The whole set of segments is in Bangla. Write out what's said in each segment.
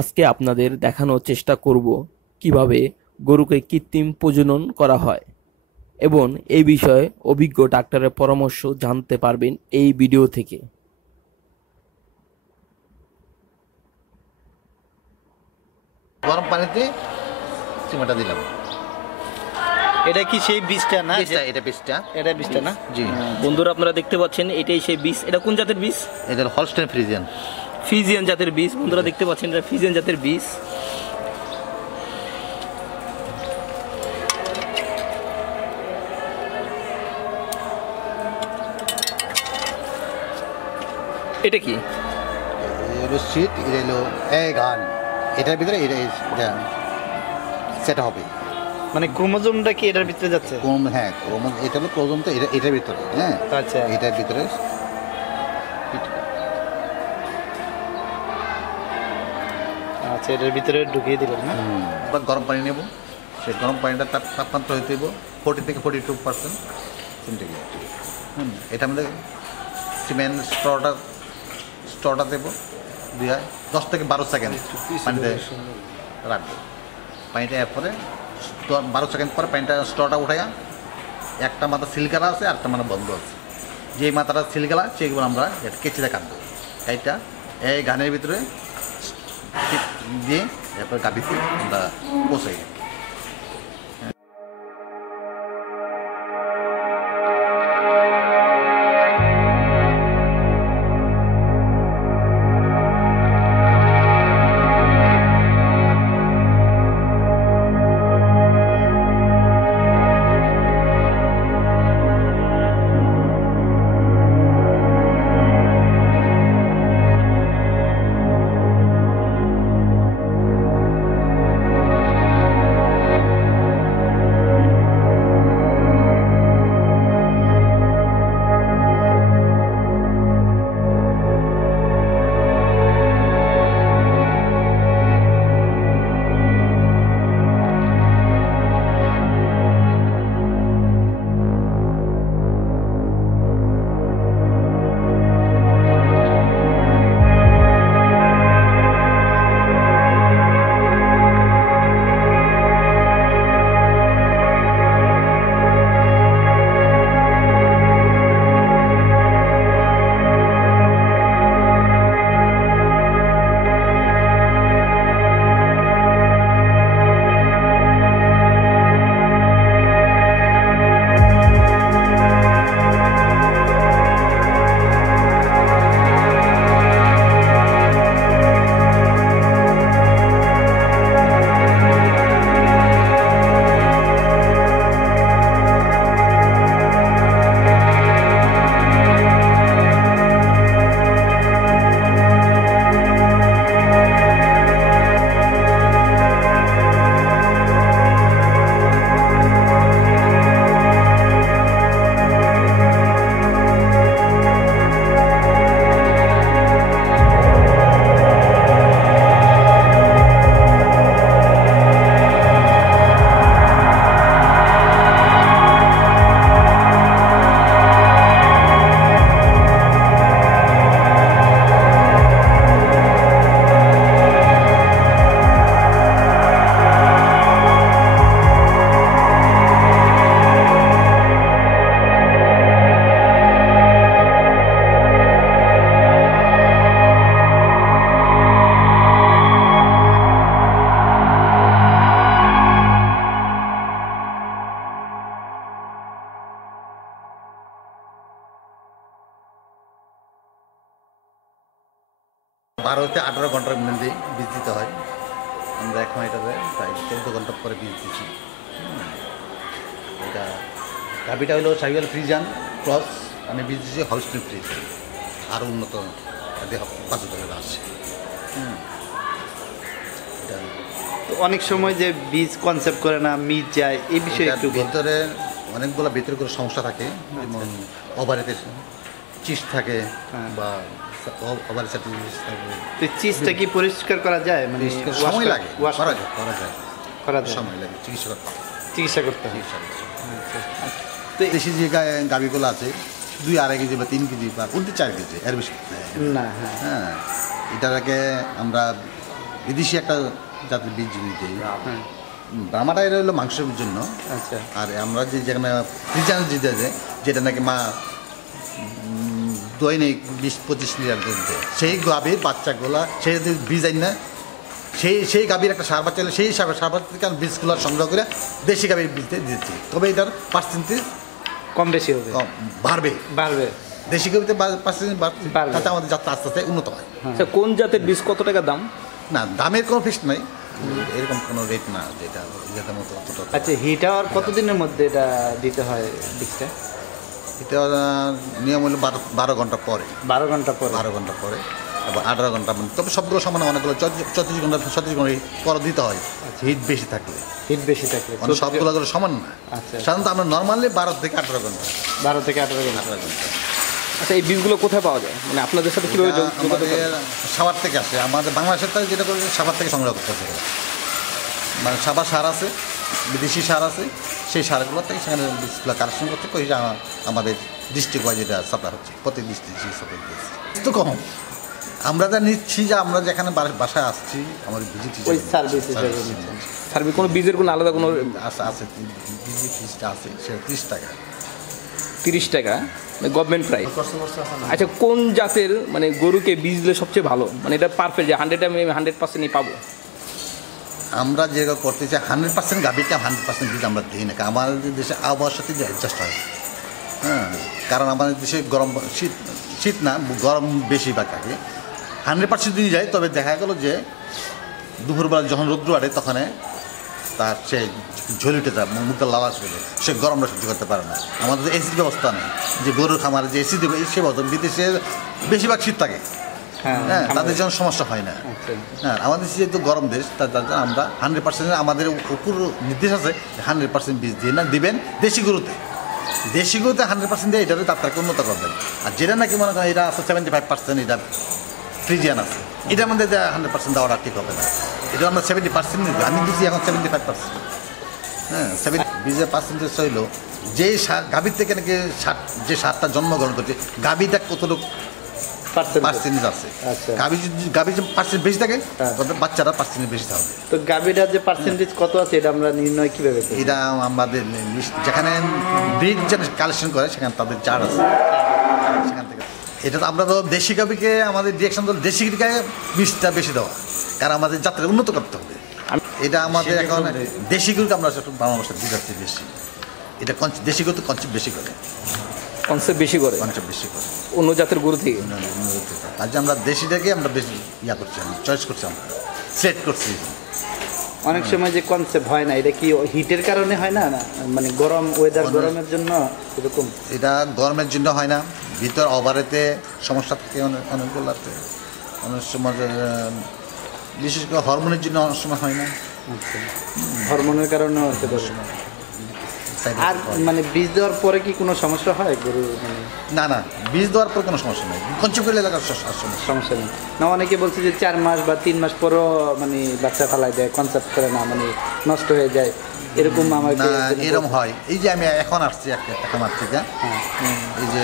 আজকে আপনাদের দেখানোর চেষ্টা করব কিভাবে গরুকে কৃত্রিম প্রজনন করা হয় এবং এই বিষয়ে অভিজ্ঞ ডাক্তারের পরামর্শ জানতে পারবেন এই ভিডিও থেকে। গরম পানিতে চিমাটা দিলাম। এটা কি সেই বীজটা না? এটা বীজটা না? জি। বন্ধুরা, আপনারা দেখতে পাচ্ছেন এটাই সেই বীজ। এটা কোন জাতের বীজ? এটা হলস্টাইন ফ্রিজিয়ান। ফ্রিজিয়ান জাতের বীজ। বন্ধুরা দেখতে পাচ্ছেন এটা ফ্রিজিয়ান জাতের বীজ। এটা কি? এটা শীত, এটা হলো গান। এটার ভিতরে এটা সেটা হবে। মানে ক্রোমোজোমটা কি এটার ভিতরে যাচ্ছে? হ্যাঁ, এটা হলো ক্রোমোজোম, তো এটার ভিতরে। হ্যাঁ, আচ্ছা, এটার ভিতরে আচ্ছা, এটার ভিতরে ঢুকিয়ে দিলেন না? গরম পানি নেব। সেই গরম পানিটা তার তাপমাত্রা হইতে দেবো 40 থেকে 42% সেন্টিগ্রেড। এটা আমাদের সিমেন্ট স্ট্রটা দেবো 10 থেকে 12 সেকেন্ড পানিতে রাখবো। পানিটা এরপরে 12 সেকেন্ড পরে পানিটা স্ট্রটা উঠাইয়া, একটা মাথা সিলগালা আছে আর একটা মাথা বন্ধ আছে। যেই মাথাটা সিলগালা সেইগুলো আমরা কেচিতে কাটবো। এইটা এই গানের ভিতরে দিয়ে এরপর গাভিতে আমরা পচাই। বারো থেকে 18 ঘন্টার মধ্যে বীজ দিতে হয়। আমরা এখন এটাতে প্রায় 14 ঘন্টা পরে বীজ দিচ্ছি। এটা গাভিটা হলো সাইওয়াল ফ্রিজান প্লাস আমি বীজ দিচ্ছি হলস্টাইন ফ্রিজিয়ান, আরও উন্নত বাজারে আছে। এটা তো অনেক সময় যে বীজ কনসেপ্ট করে না, মিট যায়, এই বিষয়ে একটু ভিতরে অনেকগুলো ভিতরে করে সমস্যা থাকে, যেমন ওভারিতে চিস্ট থাকে বা চিজটা কি পরিষ্কার করা যায়? মানে সময় লাগে, করা যায় সময় লাগে, চিকিৎসা করতে হয়। তো দেশি যে গাভিগুলো আছে 2-2.5 কেজি বা 3 কেজি বা 4 কেজি এর বেশি না। হ্যাঁ, এটাকে আমরা বিদেশি একটা জাতের বীজ দিই। ব্রাহ্মাটা এটা হলো মাংসের জন্য। আচ্ছা। আর আমরা যে যেখানে ফ্রিজানে দিতে যে যেটা নাকি মা দৈনিক 20-25 লিটার দুধ দেয়, সেই গাভীর বাচ্চাগুলা সেই যদি বীজ আইন না, সেই গাভীর একটা সার বাচ্চা হলে সেই সার বাচ্চা থেকে আমি বীজগুলো সংগ্রহ করে দেশি গাভীর বীজতে দিচ্ছি, তবে এটার পার্সেন্টেজ কম বেশি হবে, বাড়বে। বাড়বে। দেশি গাভীতে পার্সেন্টেজ বাড়বে। তাতে আমাদের যাত্রা আস্তে আস্তে উন্নত হয়। আচ্ছা, কোন জাতের বীজ কত টাকা দাম? না, দামের কোনো ফিক্স নাই, এরকম কোনো রেট না যেটা যেটার মতো অতটা। আচ্ছা, হিট হওয়ার কতদিনের মধ্যে এটা দিতে হয় বীজটা? এটা নিয়ম হলো 12 ঘন্টা পরে। 12 ঘন্টা পরে? 12 ঘন্টা পরে এবং 18 ঘন্টা, তবে সবগুলো সমান, অনেকগুলো 34 ঘন্টা 36 ঘন্টা পরে দিতে হয় হিট বেশি থাকলে। হিট বেশি থাকলে মানে সবগুলো সমান না। আচ্ছা। সাধারণত আমরা নর্মালি 12 থেকে 18 ঘন্টা। 12 থেকে 18 ঘন্টা। আচ্ছা, এই বীজগুলো কোথায় পাওয়া যায়, মানে আপনাদের সাথে কীভাবে আমাদের সাভার থেকে আসে, আমাদের বাংলাদেশের তাই যেটা করে সাভার থেকে সংগ্রহ করতে হবে। মানে সাভার সার আছে, বিদেশি সার আছে, সেই সারগুলো থেকে সেখানে বীজগুলো কালেকশন করতে কই আমাদের ডিস্ট্রিক্ট ওয়াইজ এটা সাপ্লাই হচ্ছে, প্রতি ডিস্ট্রিক্ট সাপ্লাই দিচ্ছে তো কম। আমরা যা নিচ্ছি যে আমরা যেখানে বাসায় আসছি আমাদের ভিজিট ওই সার্ভিস হিসেবে সার্ভিস, কোনো বীজের কোনো আলাদা কোনো আছে ভিজিট ফিসটা আছে, সেটা 30 টাকা। 30 টাকা গভর্নমেন্ট প্রাইস। আচ্ছা, কোন জাতের মানে গরুকে বীজ দিলে সবচেয়ে ভালো, মানে এটা পারফেক্ট যে 100% পাবো? আমরা যেটা করতে চাই 100% গাভীকে 100% বীজ আমরা দিই না, আমাদের দেশে আবহাওয়ার সাথে অ্যাডজাস্ট হয়। হ্যাঁ, কারণ আমাদের দেশে গরম শীত না, গরম বেশি বা থাকে 100% দিয়ে যায়, তবে দেখা গেল যে দুপুরবেলা যখন রৌদ্র আড়ে তখন তার সে ঝুলিটে যায়, মুখটা লাল আসবে, সে গরমটা সহ্য করতে পারে না। আমাদের এসির ব্যবস্থা নেই যে গরুর খামারে যে এসি দেবে, সে ব্যবস্থা বিদেশে বেশিরভাগ শীত থাকে। হ্যাঁ, তাদের জন্য সমস্যা হয় না। হ্যাঁ, আমাদের যেহেতু গরম দেশ, তার আমরা 100% আমাদের উপর নির্দেশ আছে 100% বীজ দিয়ে না দিবেন দেশি গরুতে। দেশি গরুতে 100% দিয়ে এটাতে তাকে উন্নত করবেন। আর যেটা নাকি মনে করেন এটা আছে 75% এটা ফ্রিজিয়ান আছে, এটার মধ্যে 100% দেওয়াটা ঠিক হবে না। এটা আমরা 70% নিই, আমি দিচ্ছি এখন 75%। হ্যাঁ, বীজের পার্সেন্টেজ হইল যেই গাভীর থেকে নাকি যে সারটা জন্মগ্রহণ করছে গাভীটা কতটুকু পার্সেন্টেজ আছে। গাভী যে পার্সেন্ট বেশি থাকে তবে বাচ্চারা পার্সেন্টেজ বেশি থাকবে। তো গাভীটার যে পার্সেন্টেজ কত আছে এটা আমরা নির্ণয় কিভাবে করি? এটা আমাদের যেখানে ব্রিড যেটা কালেকশন করে সেখানে তাদের চার্ট আছে, সেখান থেকে। এটা তো আমরা তো দেশি গাভীকে আমাদের ডিরেকশন তো দেশি গায়ে বীজটা বেশি দেওয়া, কারণ আমাদের যাত্রা উন্নত করতে হবে। এটা আমাদের এখন দেশি গরুকে আমরা বাংলাদেশে দিয়ে যাচ্ছি বেশি, এটা দেশি গরু তো কনসেপ্ট বেশি করে, কনসেপ্ট বেশি করে অন্য জাতের গরু থেকে। আজ আমরা দেশিটাকে আমরা বেশি করছি, চয়েস করছি, আমরা সিলেক্ট করছি। অনেক সময় যে কনসেপ্ট হয় না, এটা কি হিটের কারণে হয় না, মানে গরম ওয়েদার, গরমের জন্য এরকম? এটা গরমের জন্য হয় না, ভিতর ওভারেতে সমস্যা থাকে অনেকগুলো আছে, অনেক সময় বিশেষ করে হরমোনের জন্য অনেক সময় হয় না। হরমোনের কারণে হতে পারে। আর মানে বীজ দেওয়ার পরে কি কোনো সমস্যা হয় গরু? মানে না, বীজ দেওয়ার পর কোনো সমস্যা নেই, কনসেপ্ট এলাকার সমস্যা নেই না। অনেকে বলছে যে 4 মাস বা 3 মাস পরও মানে বাচ্চা ফালাই দেয়, কনসেপ্ট করে না, মানে নষ্ট হয়ে যায়, এরকম আমাকে এরকম হয়। এই যে আমি এখন আসছি একটা খামার থেকে, এই যে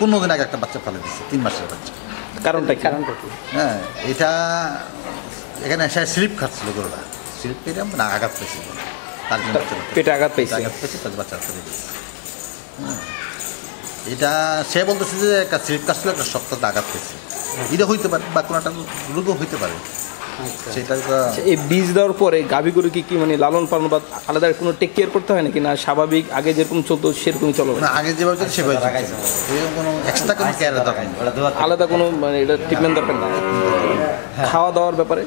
15 দিন আগে একটা বাচ্চা ফালে দিচ্ছে, 3 মাসের বাচ্চা। কারণটা কি? হ্যাঁ, এটা এখানে এসে স্লিপ খাচ্ছিল গরুরা, স্লিপ পেয়ে না আঘাত পেয়েছিল, তার জন্য পেটে আঘাত পেয়েছে, তার বাচ্চা ফেলে দিয়েছে। এটা সে বলতেছে যে একটা স্লিপ কাটছিল, একটা শক্ত আঘাত পেয়েছে, এটা হইতে পারে বা কোনো একটা রোগও হইতে পারে। সেটা এই বীজ দেওয়ার পরে গাভী গরু কি মানে লালন পালন বা আলাদা কোনো টেক কেয়ার করতে হয় নাকি, না স্বাভাবিক আগে যেরকম চলতো সেরকমই চলো? না, আগে যেভাবে চলছে সেভাবে এরকম কোনো এক্সট্রা কোনো কেয়ার দরকার নেই, আলাদা কোনো মানে এটা ট্রিটমেন্ট দরকার না। খাওয়া দাওয়ার ব্যাপারে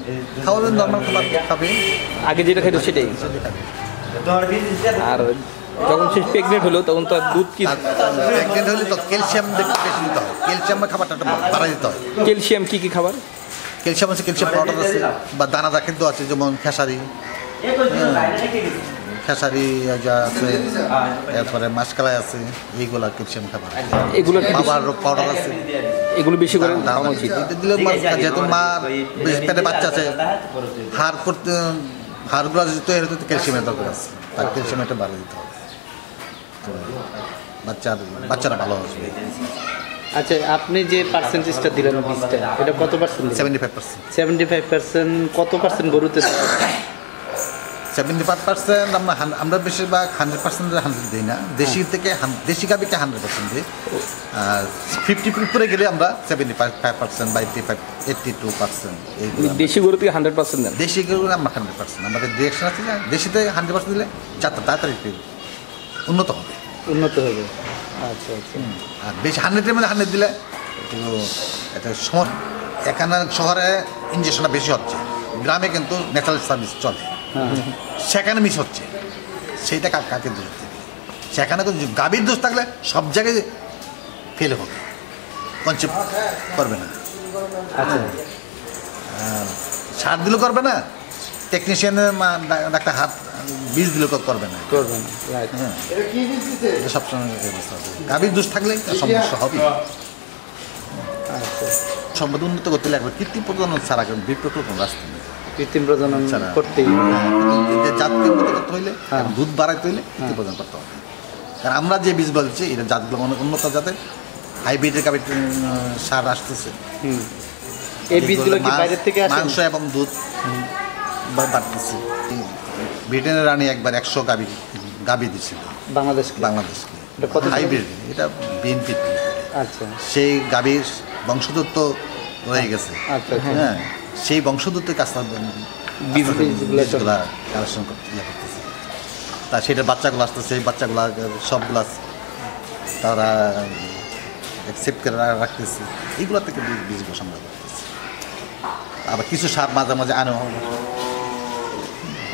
খাওয়া নর্মাল খাবার খাবে, আগে যেটা খাইতো সেটাই। আর যখন সে প্রেগনেন্ট হলো তখন তো দুধ কি প্রেগনেন্ট হলে তো ক্যালসিয়াম বেশি দিতে হয়, ক্যালসিয়ামের খাবারটা বাড়াই দিতে হয়। ক্যালসিয়াম কি খাবার? ক্যালসিয়াম আছে, ক্যালসিয়াম পাউডার আছে, বা দানাদার খাদ্য আছে, যেমন খেসারি যা আছে, এরপরে মাসকালাই আছে, এইগুলা ক্যালসিয়াম খাবার। এগুলো বাবার পাউডার আছে, এগুলো বেশি করে খাওয়ানো উচিত। দিলে যেহেতু মার পেটে বাচ্চা আছে, হাড়গুলো যদি তৈরি হতে ক্যালসিয়ামের দরকার আছে, তার ক্যালসিয়ামটা বাড়িয়ে দিতে হবে, বাচ্চারা ভালো আসবে। আচ্ছা, আপনি যে পার্সেন্টেজটা দিলেন বীজটা, এটা কত পার্সেন্ট? 75%। 75%। কত পার্সেন্ট গরুতে দেওয়া? 75% আমরা বেশিরভাগ 100% 100 দিই না, দেশি থেকে দেশি গাভিকে 100% দিই। আর 50 উপরে গেলে আমরা 75% বা 82% এইগুলো দেশি গরু থেকে 100% দেন? দেশি গরু আমরা 100%। আমাদের ডিরেকশন আছে যে দেশিতে 100% দিলে যাত্রা তাড়াতাড়ি উন্নত হবে। উন্নত হবে। আচ্ছা আচ্ছা। আর বেশি 100-এর মধ্যে 100 দিলে একটু এটা এখানে শহরে ইঞ্জেকশনটা বেশি হচ্ছে, গ্রামে কিন্তু ন্যাচারাল সার্ভিস চলে, সেখানে মিস হচ্ছে। সেইটা কাকে দোষ দেবে? সেখানে গাভীর দোষ থাকলে সব জায়গায় ফেল হবে, কনসেপ্ট করবে না। আচ্ছা, সার দিলেও করবে না, টেকনিশিয়ানের ডাক্তার হাত বীজ দিলেও করবে না। করবে না, রাইট। হ্যাঁ, এটা সবসময় অবস্থা হবে। গাভীর দোষ থাকলে সমস্যা হবে। আচ্ছা, সম্পদ উন্নত করতে লাগবে কৃত্রিম প্রজনন ছাড়া বিকল্প কোনো রাস্তা নেই। কৃত্রিম প্রজনন ছাড়া। করতেই জাতকে উন্নত করতে হইলে, দুধ বাড়াইতে হইলে কৃত্রিম প্রজনন করতে হবে। কারণ আমরা যে বীজ বলছি এটা জাতগুলো অনেক উন্নত জাতের, হাইব্রিডের গাভীর সার আসতেছে। এই বীজগুলো কি বাইরের থেকে আসে? মাংস এবং দুধ বাড়তেছে। ব্রিটেনের রানী একবার 100 গাভী দিচ্ছিল বাংলাদেশকে। এটা কত হাইব্রিড, এটা বিএনপি। আচ্ছা সেই গাভীর বংশধর তো রয়ে গেছে। আচ্ছা, হ্যাঁ, সেই বংশধরদের কাজটা বীজগুলা কালেকশন করতেছে। তা সেটার বাচ্চাগুলো আসতেছে, সেই বাচ্চাগুলা সবগুলা তারা অ্যাকসেপ্ট করে রাখতেছে। এইগুলো থেকে বীজগুলো সংগ্রহ করতেছে। আবার কিছু সার মাঝে মাঝে আনো।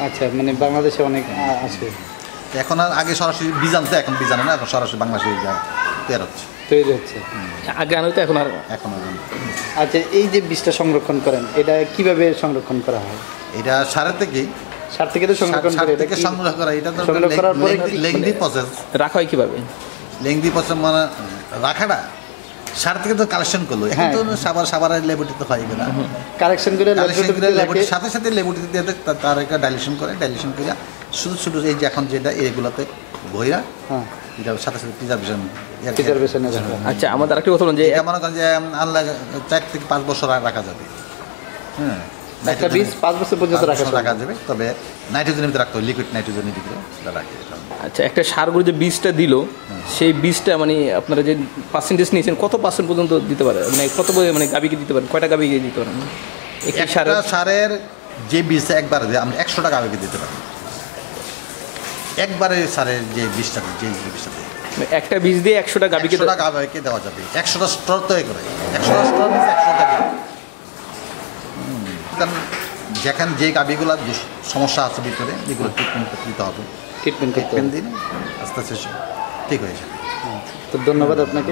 আচ্ছা, মানে বাংলাদেশে অনেক আছে এখন আর আগে সরাসরি বীজ আনতো, এখন বীজ আনে না, এখন সরাসরি বাংলাদেশে তৈরি হচ্ছে। আগে আনো তো এখন আর এখন আর আচ্ছা, এই যে বীজটা সংরক্ষণ করেন, এটা কিভাবে সংরক্ষণ করা হয়? এটা সারের থেকেই সার থেকে তো সংরক্ষণ করে, এটা থেকে কি সংগ্রহ করা? এটা তো সংগ্রহ করার পরে লেংদি প্রসেস। রাখা হয় কিভাবে? লেংদি প্রসেস মানে রাখাটা সার থেকে তো কালেকশন করলো। এখন তো সাবারের লেবুটিতে হয় এগুলো কালেকশন করে লেবুটির সাথে সাথে লেবুটিতে দিয়ে তার একটা ডাইলেশন করে শুধু শুধু এই যে এখন যেটা এগুলোতে বইরা এটার সাথে সাথে প্রিজার্ভেশন। আচ্ছা, আমাদের আরেকটা কথা বলুন যে এটা মনে করেন যে আনলে 4 থেকে 5 বছর রাখা যাবে। হ্যাঁ, একটা বীজ 5 বছর পর্যন্ত রাখা যাবে, তবে নাইট্রোজেনের ভিতরে রাখতে হবে, লিকুইড নাইট্রোজেনের ভিতরে রাখতে হবে। আচ্ছা, একটা সারগুলো যে বীজটা দিল, সেই বীজটা মানে আপনারা যে পার্সেন্টেজ নিয়েছেন কত পার্সেন্ট পর্যন্ত দিতে পারে? মানে কত মানে গাভীকে দিতে পারেন? কয়টা গাভীকে দিতে পারেন? একটা সারের যে বীজটা একবার আমরা 100 টাকা গাভীকে দিতে পারি। একবারে সারের যে বীজটা একটা বীজ দিয়ে 100টা গাভীকে দেওয়া যাবে। 100টা স্টর তৈরি করে 100টা স্টর 100 গাভী। কারণ যেখানে যে গাভীগুলো সমস্যা আছে ভিতরে, এগুলো ট্রিটমেন্ট দিতে হবে। ট্রিটমেন্ট দিলে আস্তে আস্তে ঠিক হয়ে যাবে। তো ধন্যবাদ আপনাকে।